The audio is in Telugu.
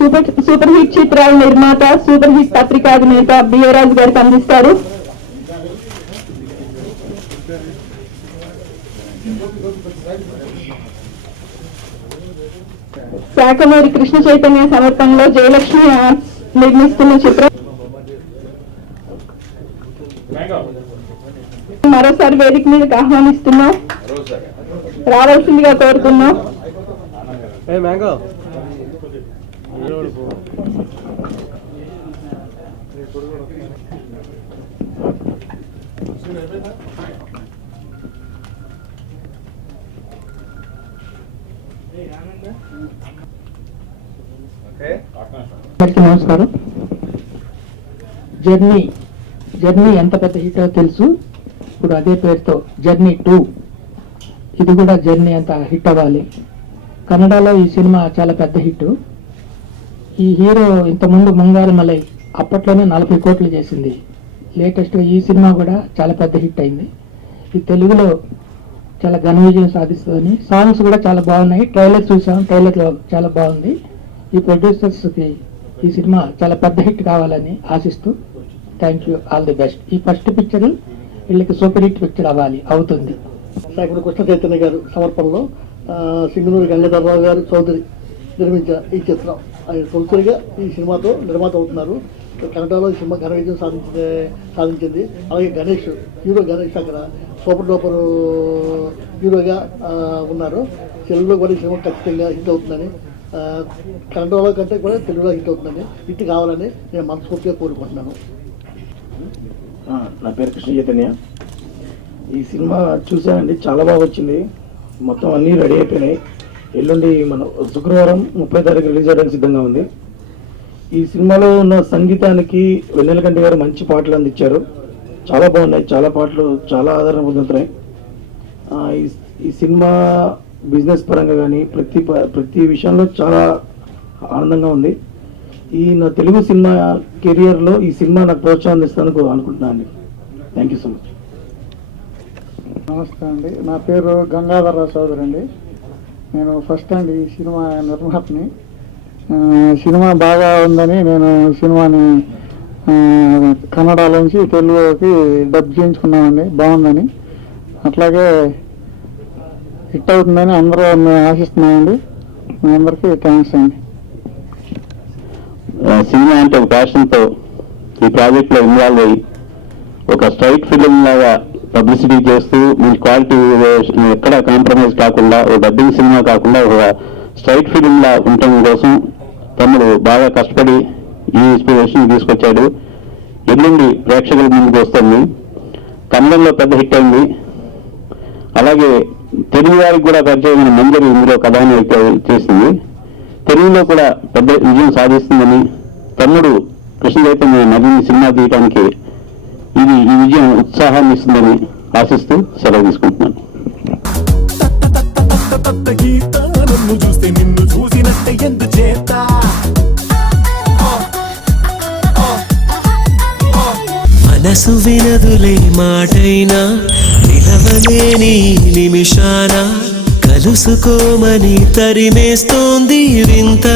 సూపర్ హిట్ చిత్రాల నిర్మాత, సూపర్ హిట్ పత్రికా అధినేత బిఏరాజు గారికి అందిస్తారు. శాఖమూరి కృష్ణ చైతన్య సమర్పణలో జయలక్ష్మి ఆర్ట్స్ నిర్మిస్తున్న చిత్రం మరోసారి వేదిక మీదకి ఆహ్వానిస్తున్నాం, రావాల్సిందిగా కోరుతున్నాం. నమస్కారం. జర్నీ ఎంత పెద్ద హిట్ తెలుసు. ఇప్పుడు అదే పేరుతో జర్నీ 2, ఇది కూడా జర్నీ అంత హిట్ అవ్వాలి. కన్నడలో ఈ సినిమా చాలా పెద్ద హిట్. ఈ హీరో ఇంతకుముందు ముంగారు మలై అప్పట్లోనే 40 కోట్లు చేసింది. లేటెస్ట్గా ఈ సినిమా కూడా చాలా పెద్ద హిట్ అయింది. ఈ తెలుగులో చాలా ఘన విజయం సాధిస్తుందని, సాంగ్స్ కూడా చాలా బాగున్నాయి. ట్రైలర్ చూసాం, ట్రైలర్లో చాలా బాగుంది. ఈ ప్రొడ్యూసర్స్కి ఈ సినిమా చాలా పెద్ద హిట్ కావాలని ఆశిస్తూ thank you, all the best. ఈ ఫస్ట్ పిక్చర్ వీళ్ళకి సూపర్ హిట్ పిక్చర్ అవుతుంది. శాఖమూరి కృష్ణ చైతన్య గారు సమర్పణలో సింగనూరి గంగాధరరావు గారు చౌదరి నిర్మించిన ఈ చిత్రం ఆయన తొలిసారిగా ఈ సినిమాతో నిర్మాత అవుతున్నారు. కన్నడలో ఈ సినిమా ఘన విజయం సాధించింది. అలాగే హీరో గణేష్ అక్కడ సూపర్ డూపర్ హీరోగా ఉన్నారు. తెలుగులో కూడా ఈ సినిమా ఖచ్చితంగా హిట్ అవుతుందని, కన్నడలో కంటే కూడా తెలుగులో హిట్ అవుతుందని, హిట్ కావాలని నేను మనస్ఫూర్తిగా కోరుకుంటున్నాను. నా పేరు కృష్ణ చైతన్య. ఈ సినిమా చూసానండి, చాలా బాగా వచ్చింది. మొత్తం అన్నీ రెడీ అయిపోయినాయి. ఎల్లుండి మన శుక్రవారం 30 తారీఖు రిలీజ్ అవ్వడానికి సిద్ధంగా ఉంది. ఈ సినిమాలో ఉన్న సంగీతానికి వెన్నెలకంటి గారు మంచి పాటలు అందించారు. చాలా బాగున్నాయి, చాలా పాటలు చాలా ఆదరణ పొందుతున్నాయి. ఈ సినిమా బిజినెస్ పరంగా కానీ ప్రతి విషయంలో చాలా ఆనందంగా ఉంది. ఈ నా తెలుగు సినిమా కెరియర్లో ఈ సినిమా నాకు ప్రోత్సాహం ఇస్తాను అనుకుంటున్నాను అండి. Thank you so much. నమస్తే అండి, నా పేరు గంగాధరరావు చౌదరి అండి. నేను ఫస్ట్ అండి ఈ సినిమా నిర్మాతని. సినిమా బాగా ఉందని నేను సినిమాని కన్నడలోంచి తెలుగుకి డబ్ చేయించుకున్నామండి, బాగుందని. అట్లాగే హిట్ అవుతుందని అందరూ ఆశిస్తున్నామండి. మీ అందరికీ థ్యాంక్స్ అండి. సినిమా అంటే ఒక ప్యాషన్తో ఈ ప్రాజెక్ట్లో ఇన్వాల్వ్ అయ్యి ఒక స్ట్రైట్ ఫిలిం లాగా పబ్లిసిటీ చేస్తూ మంచి క్వాలిటీ ఎక్కడ కాంప్రమైజ్ కాకుండా, ఒక డబ్బింగ్ సినిమా కాకుండా ఒక స్ట్రైట్ ఫిలిం లా ఉండటం కోసం తమ్ముడు బాగా కష్టపడి ఈ ఇన్స్పిరేషన్ తీసుకొచ్చాడు. ఎల్లుండి ప్రేక్షకుల ముందుకు వస్తుంది. కన్నడంలో పెద్ద హిట్ అయింది. అలాగే తెలుగు వారికి కూడా పరిచయమైన మంజరి ఇందులో కథానాయిక చేసింది. తెలుగులో కూడా పెద్ద విజయం సాధిస్తుందని, తమ్ముడు కృష్ణ చైతన్య మరిన్ని సినిమా తీయడానికి ఈ విజయం ఉత్సాహాన్ని ఇస్తుందని ఆశిస్తూ సెలవు తీసుకుంటున్నాను. మనసు వినదులే మాటైనా నిలవలేని నిమిషాన కలుసుకోమని తరిమేస్తోంది వింత